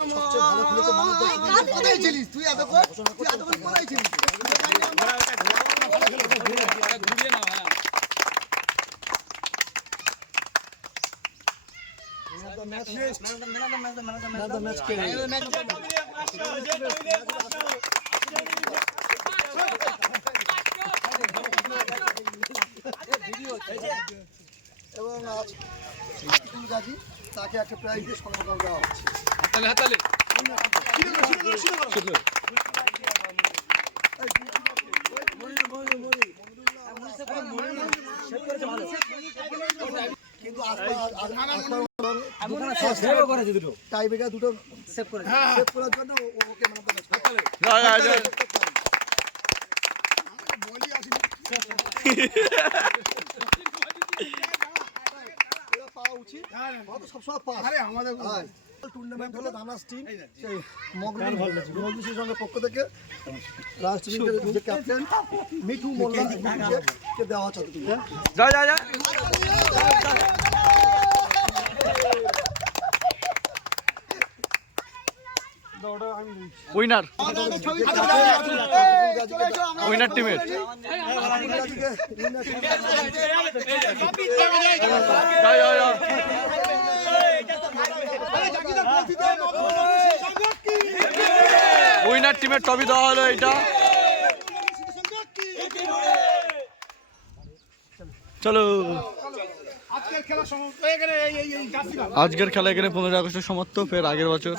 সবচেয়ে ভালো খেলে তো মানুষ কোথায় ছিলিস তুই এতক্ষণ কোথায় ছিলিস? এবং গাজী তাকে একটা প্রাইজ দিয়ে সম্মান দেওয়া হচ্ছে। কিন্তু টাইব্রেকার দুটো সেভ করার জন্য ওকে পাওয়া উচিত সবসময় পাস। আমাদের টুর্নামেন্ট হলো দানাস টিম মজলিসের সঙ্গে পক্ষ থেকে রাষ্ট্রীয় যে ক্যাপ্টেন মিঠু মোল্লাকে দেওয়া হচ্ছে। উইনার টিমের উইনার টিমের ট্রফি দেওয়া হলো। এটা চলো আজকের খেলা এখানে 15 আগস্টের সমাপ্ত। ফের আগের বছর